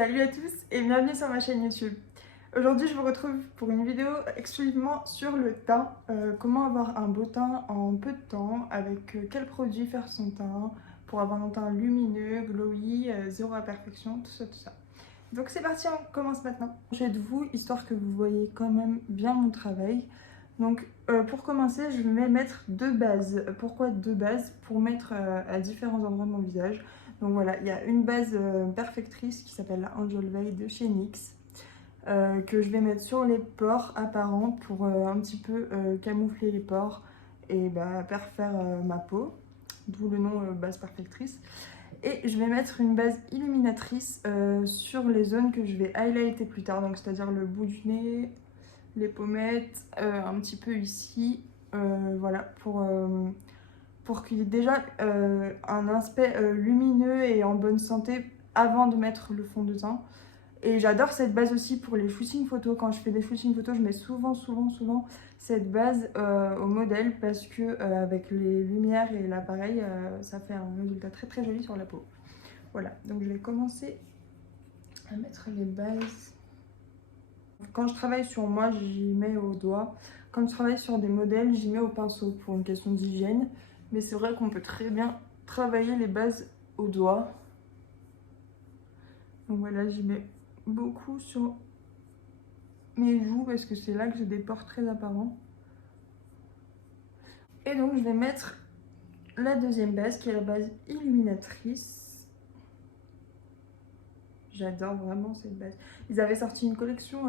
Salut à tous et bienvenue sur ma chaîne YouTube. Aujourd'hui je vous retrouve pour une vidéo exclusivement sur le teint, comment avoir un beau teint en peu de temps, avec quel produit faire son teint, pour avoir un teint lumineux, glowy, zéro imperfection, tout ça tout ça. Donc c'est parti, on commence maintenant. J'ai de vous, histoire que vous voyez quand même bien mon travail. Donc pour commencer, je vais mettre deux bases. Pourquoi deux bases? Pour mettre à différents endroits de mon visage. Donc voilà, il y a une base perfectrice qui s'appelle la Angel Veil de chez NYX. Que je vais mettre sur les pores apparents pour un petit peu camoufler les pores et parfaire ma peau. D'où le nom base perfectrice. Et je vais mettre une base illuminatrice sur les zones que je vais highlighter plus tard. Donc c'est-à-dire le bout du nez, les pommettes, un petit peu ici. Voilà, pour qu'il y ait déjà un aspect lumineux et en bonne santé avant de mettre le fond de teint. Et j'adore cette base aussi pour les shootings photos. Quand je fais des shootings photos, je mets souvent cette base au modèle parce que avec les lumières et l'appareil, ça fait un résultat très joli sur la peau. Voilà, donc je vais commencer à mettre les bases. Quand je travaille sur moi, j'y mets au doigt. Quand je travaille sur des modèles, j'y mets au pinceau pour une question d'hygiène. Mais c'est vrai qu'on peut très bien travailler les bases au doigt. Donc voilà, j'y mets beaucoup sur mes joues parce que c'est là que j'ai des pores très apparents. Et donc je vais mettre la deuxième base qui est la base illuminatrice. J'adore vraiment cette base. Ils avaient sorti une collection,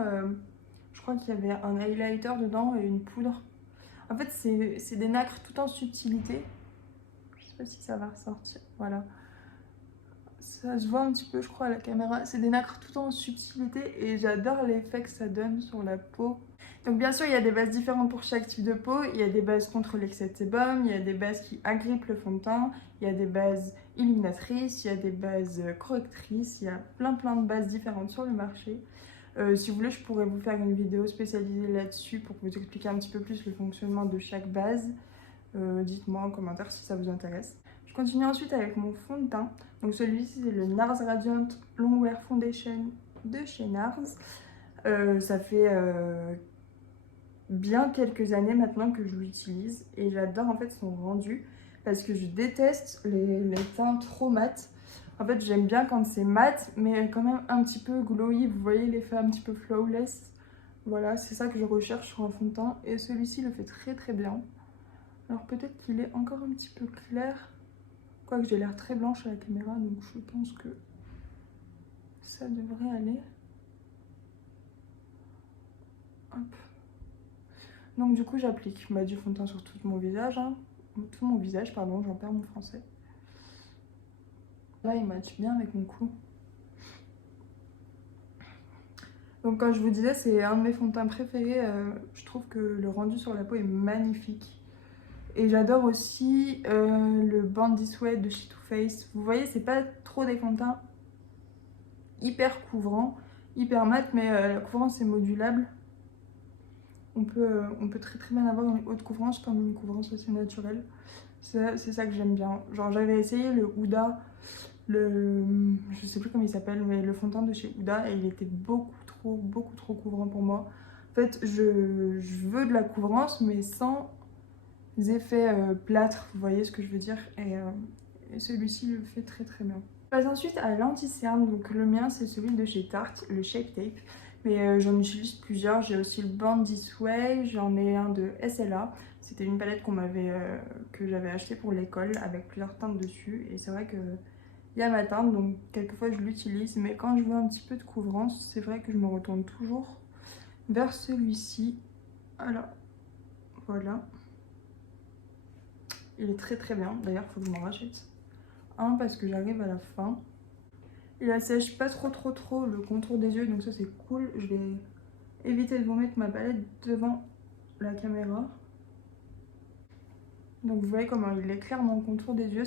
je crois qu'il y avait un highlighter dedans et une poudre. En fait c'est des nacres tout en subtilité. Je sais pas si ça va ressortir, voilà. Ça se voit un petit peu je crois à la caméra. C'est des nacres tout en subtilité et j'adore l'effet que ça donne sur la peau. Donc bien sûr il y a des bases différentes pour chaque type de peau. Il y a des bases contre l'excès de sébum, il y a des bases qui agrippent le fond de teint, il y a des bases illuminatrices, il y a des bases correctrices, il y a plein de bases différentes sur le marché. Si vous voulez je pourrais vous faire une vidéo spécialisée là-dessus pour vous expliquer un petit peu plus le fonctionnement de chaque base. Dites-moi en commentaire si ça vous intéresse. Je continue ensuite avec mon fond de teint. Donc celui-ci c'est le NARS Radiant Longwear Foundation de chez NARS. Ça fait bien quelques années maintenant que je l'utilise et j'adore en fait son rendu parce que je déteste les teints trop mat. En fait j'aime bien quand c'est mat mais quand même un petit peu glowy, vous voyez l'effet un petit peu flawless. Voilà, c'est ça que je recherche sur un fond de teint et celui-ci le fait très bien. Alors peut-être qu'il est encore un petit peu clair, quoique j'ai l'air très blanche à la caméra donc je pense que ça devrait aller. Hop. Donc du coup j'applique du fond de teint sur tout mon visage, pardon, j'en perds mon français. Là il match bien avec mon cou. Donc comme je vous disais c'est un de mes fonds de teint préférés, je trouve que le rendu sur la peau est magnifique. Et j'adore aussi le Bandit Sweat de chez Too Faced. Vous voyez c'est pas trop des fonds de teint hyper couvrants, hyper mat, mais la couvrance est modulable. On peut très bien avoir une haute couvrance comme une couvrance aussi naturelle. C'est ça que j'aime bien. Genre j'avais essayé le Huda, je sais plus comment il s'appelle, mais le fond de teint de chez Huda et il était beaucoup trop couvrant pour moi. En fait je veux de la couvrance mais sans effet plâtre, vous voyez ce que je veux dire, et celui-ci le fait très bien. Je passe ensuite à l'anti-cerne, donc le mien c'est celui de chez Tarte, le Shape Tape. Mais j'en utilise plusieurs, j'ai aussi le Born This Way, j'en ai un de SLA. C'était une palette que j'avais acheté pour l'école avec plusieurs teintes dessus. Et c'est vrai que il y a ma teinte, donc quelquefois je l'utilise. Mais quand je veux un petit peu de couvrance, c'est vrai que je me retourne toujours vers celui-ci. Alors, voilà. Il est très bien, d'ailleurs il faut que je m'en rachète un parce que j'arrive à la fin. Il assèche pas trop le contour des yeux, donc ça c'est cool. Je vais éviter de vous mettre ma palette devant la caméra. Donc vous voyez comment il éclaire mon contour des yeux,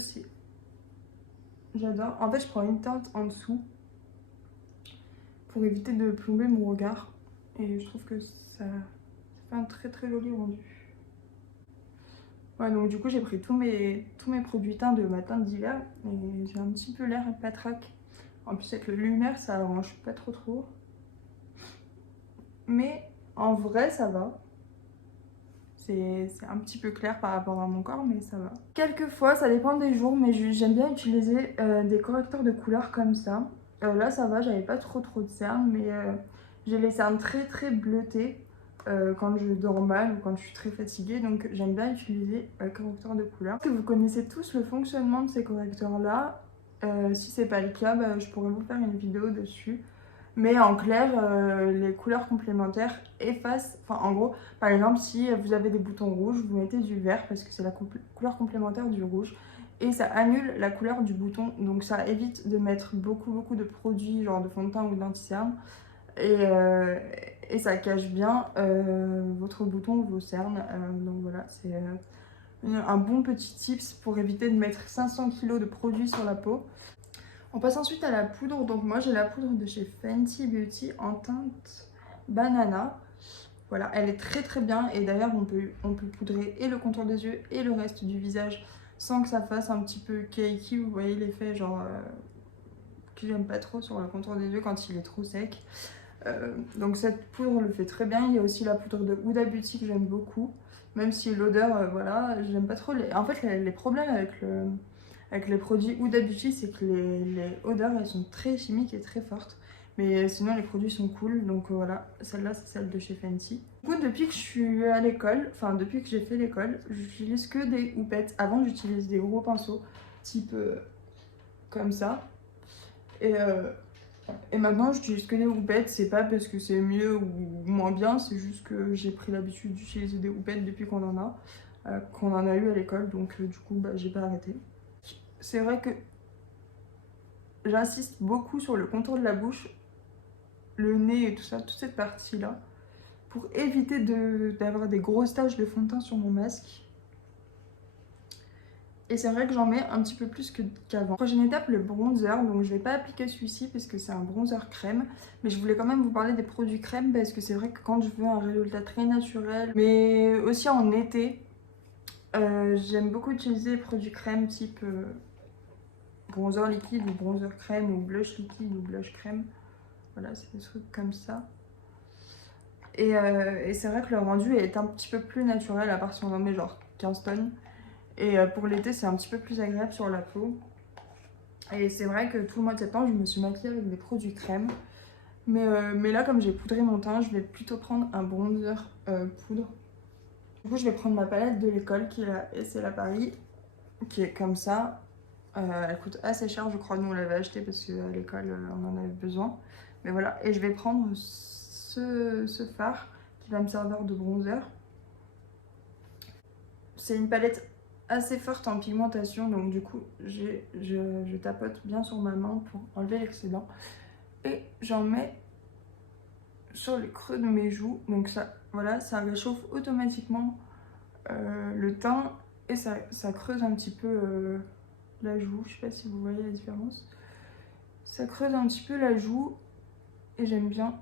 j'adore. En fait je prends une teinte en dessous pour éviter de plomber mon regard. Et je trouve que ça fait un très joli rendu. Ouais, donc du coup j'ai pris tous mes produits teints de ma teinte d'hiver et j'ai un petit peu l'air patraque. En plus avec la lumière ça arrange pas trop. Mais en vrai ça va. C'est un petit peu clair par rapport à mon corps, mais ça va. Quelquefois, ça dépend des jours, mais j'aime bien utiliser des correcteurs de couleurs comme ça. Là, ça va, j'avais pas trop de cernes, mais j'ai les cernes très bleutées quand je dors mal ou quand je suis très fatiguée. Donc, j'aime bien utiliser un correcteur de couleurs. Est-ce que vous connaissez tous le fonctionnement de ces correcteurs-là? Si c'est pas le cas, bah, je pourrais vous faire une vidéo dessus. Mais en clair, les couleurs complémentaires effacent, enfin en gros, par exemple, si vous avez des boutons rouges, vous mettez du vert parce que c'est la couleur complémentaire du rouge et ça annule la couleur du bouton, donc ça évite de mettre beaucoup de produits, genre de fond de teint ou d'anti-cerne et ça cache bien votre bouton ou vos cernes. Donc voilà, c'est un bon petit tips pour éviter de mettre 500 kg de produits sur la peau. On passe ensuite à la poudre. Donc moi j'ai la poudre de chez Fenty Beauty en teinte banana. Voilà, elle est très bien et d'ailleurs on peut poudrer et le contour des yeux et le reste du visage sans que ça fasse un petit peu cakey. Vous voyez l'effet genre que j'aime pas trop sur le contour des yeux quand il est trop sec. Donc cette poudre le fait très bien. Il y a aussi la poudre de Huda Beauty que j'aime beaucoup. Même si l'odeur, voilà, j'aime pas trop. En fait les problèmes avec les produits Huda Beauty, c'est que les odeurs elles sont très chimiques et très fortes. Mais sinon les produits sont cool, donc voilà, celle-là c'est celle de chez Fenty. Du coup depuis que je suis à l'école, enfin depuis que j'ai fait l'école, j'utilise que des houpettes. Avant j'utilise des gros pinceaux, type comme ça. Et maintenant j'utilise que des houpettes, c'est pas parce que c'est mieux ou moins bien, c'est juste que j'ai pris l'habitude d'utiliser des houpettes depuis qu'on en a eu à l'école, donc du coup bah, j'ai pas arrêté. C'est vrai que j'insiste beaucoup sur le contour de la bouche, le nez et tout ça, toute cette partie-là, pour éviter d'avoir des grosses taches de fond de teint sur mon masque. Et c'est vrai que j'en mets un petit peu plus qu'avant. Prochaine étape, le bronzer. Donc je vais pas appliquer celui-ci parce que c'est un bronzer crème. Mais je voulais quand même vous parler des produits crème parce que c'est vrai que quand je veux un résultat très naturel, mais aussi en été, j'aime beaucoup utiliser les produits crème type bronzer liquide ou bronzer crème ou blush liquide ou blush crème. Voilà, c'est des trucs comme ça. Et c'est vrai que le rendu est un petit peu plus naturel, à part si on en met genre 15 tonnes. Et pour l'été, c'est un petit peu plus agréable sur la peau. Et c'est vrai que tout le mois de septembre, je me suis maquillée avec des produits crème. Mais là, comme j'ai poudré mon teint, je vais plutôt prendre un bronzer poudre. Du coup, je vais prendre ma palette de l'école qui est la SL à Paris, qui est comme ça. Elle coûte assez cher, je crois. Nous, on l'avait acheté parce qu'à l'école, on en avait besoin. Mais voilà, et je vais prendre ce fard qui va me servir de bronzer. C'est une palette assez forte en pigmentation, donc du coup je tapote bien sur ma main pour enlever l'excédent et j'en mets sur le creux de mes joues. Donc ça, voilà, ça réchauffe automatiquement le teint et ça creuse un petit peu la joue. Je sais pas si vous voyez la différence. Ça creuse un petit peu la joue et j'aime bien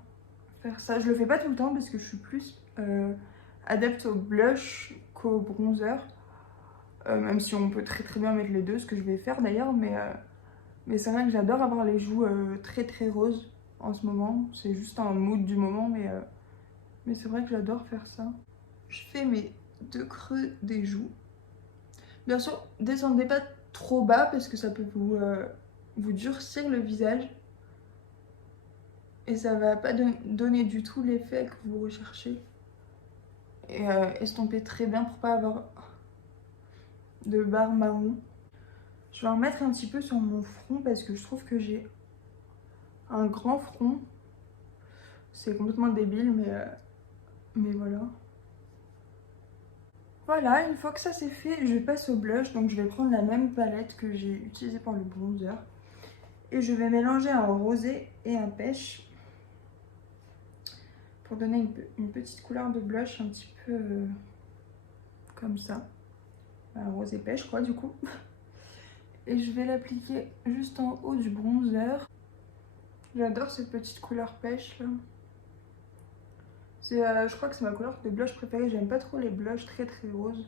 faire ça. Je le fais pas tout le temps parce que je suis plus adepte au blush qu'au bronzer. Même si on peut très bien mettre les deux, ce que je vais faire d'ailleurs, mais c'est vrai que j'adore avoir les joues très roses en ce moment. C'est juste un mood du moment, mais c'est vrai que j'adore faire ça. Je fais mes deux creux des joues. Bien sûr, descendez pas trop bas parce que ça peut vous durcir le visage. Et ça va pas donner du tout l'effet que vous recherchez. Et estomper très bien pour pas avoir de barres marron. Je vais en mettre un petit peu sur mon front parce que je trouve que j'ai un grand front. C'est complètement débile, mais voilà. Voilà, une fois que ça c'est fait, je passe au blush. Donc je vais prendre la même palette que j'ai utilisée pour le bronzer. Et je vais mélanger un rosé et un pêche pour donner une petite couleur de blush un petit peu comme ça. Un rosé pêche quoi du coup. Et je vais l'appliquer juste en haut du bronzer. J'adore cette petite couleur pêche là. Je crois que c'est ma couleur de blush préférée. J'aime pas trop les blushs très roses,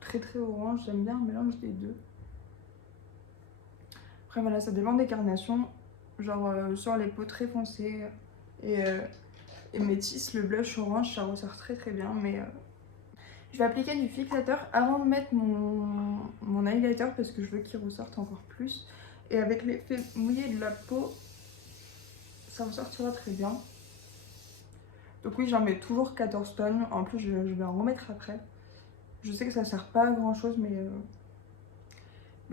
très orange. J'aime bien un mélange des deux. Après voilà, ça dépend des carnations. genre sur les peaux très foncées et métis. Le blush orange, ça ressort très très bien, mais je vais appliquer du fixateur avant de mettre mon highlighter parce que je veux qu'il ressorte encore plus. Et avec l'effet mouillé de la peau, ça ressortira très bien. Donc oui, j'en mets toujours 14 tonnes. En plus, je vais en remettre après. Je sais que ça sert pas à grand chose, mais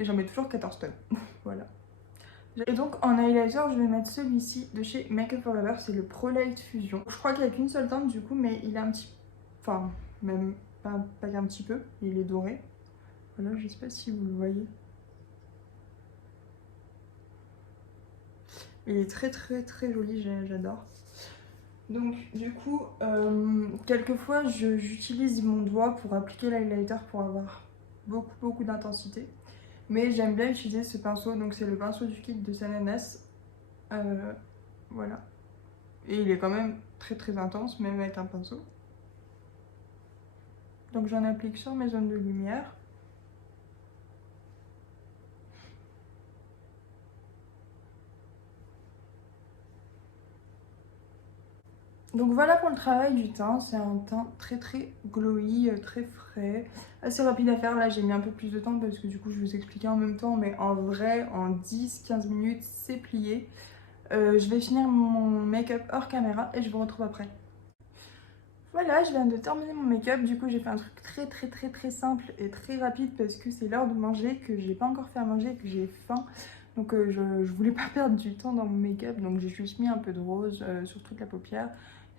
j'en mets toujours 14 tonnes. Voilà. Et donc en highlighter, je vais mettre celui-ci de chez Make Up For Ever. C'est le Pro Light Fusion. Je crois qu'il n'y a qu'une seule teinte du coup, mais il est un petit... Enfin, même pas qu'un petit peu. Il est doré. Voilà, je sais pas si vous le voyez. Il est très très très joli, j'adore. Donc du coup, quelquefois j'utilise mon doigt pour appliquer l'highlighter pour avoir beaucoup d'intensité. Mais j'aime bien utiliser ce pinceau, donc c'est le pinceau du kit de Sananas. Voilà. Et il est quand même très très intense, même avec un pinceau. Donc j'en applique sur mes zones de lumière. Donc voilà pour le travail du teint, c'est un teint très très glowy, très frais, assez rapide à faire. Là j'ai mis un peu plus de temps parce que du coup je vous expliquais en même temps, mais en vrai en 10-15 minutes c'est plié. Je vais finir mon make-up hors caméra et je vous retrouve après. Voilà, je viens de terminer mon make-up, du coup j'ai fait un truc très simple et très rapide parce que c'est l'heure de manger, que j'ai pas encore fait à manger et que j'ai faim. Donc je voulais pas perdre du temps dans mon make-up, donc j'ai juste mis un peu de rose sur toute la paupière.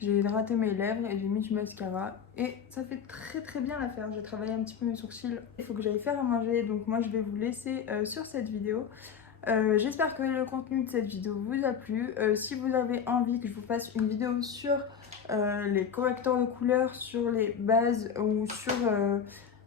J'ai hydraté mes lèvres et j'ai mis du mascara et ça fait très bien l'affaire. J'ai travaillé un petit peu mes sourcils. Il faut que j'aille faire à manger, donc moi je vais vous laisser sur cette vidéo. J'espère que le contenu de cette vidéo vous a plu. Si vous avez envie que je vous fasse une vidéo sur les correcteurs de couleurs, sur les bases ou sur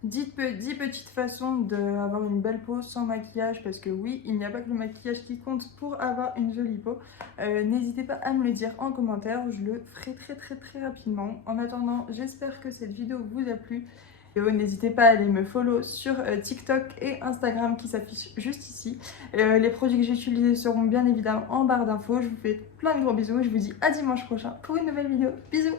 10 petites façons d'avoir une belle peau sans maquillage, parce que oui, il n'y a pas que le maquillage qui compte pour avoir une jolie peau, n'hésitez pas à me le dire en commentaire, je le ferai très rapidement. En attendant, j'espère que cette vidéo vous a plu. N'hésitez pas à aller me follow sur TikTok et Instagram qui s'affichent juste ici. Les produits que j'ai utilisés seront bien évidemment en barre d'infos. Je vous fais plein de gros bisous et je vous dis à dimanche prochain pour une nouvelle vidéo. Bisous!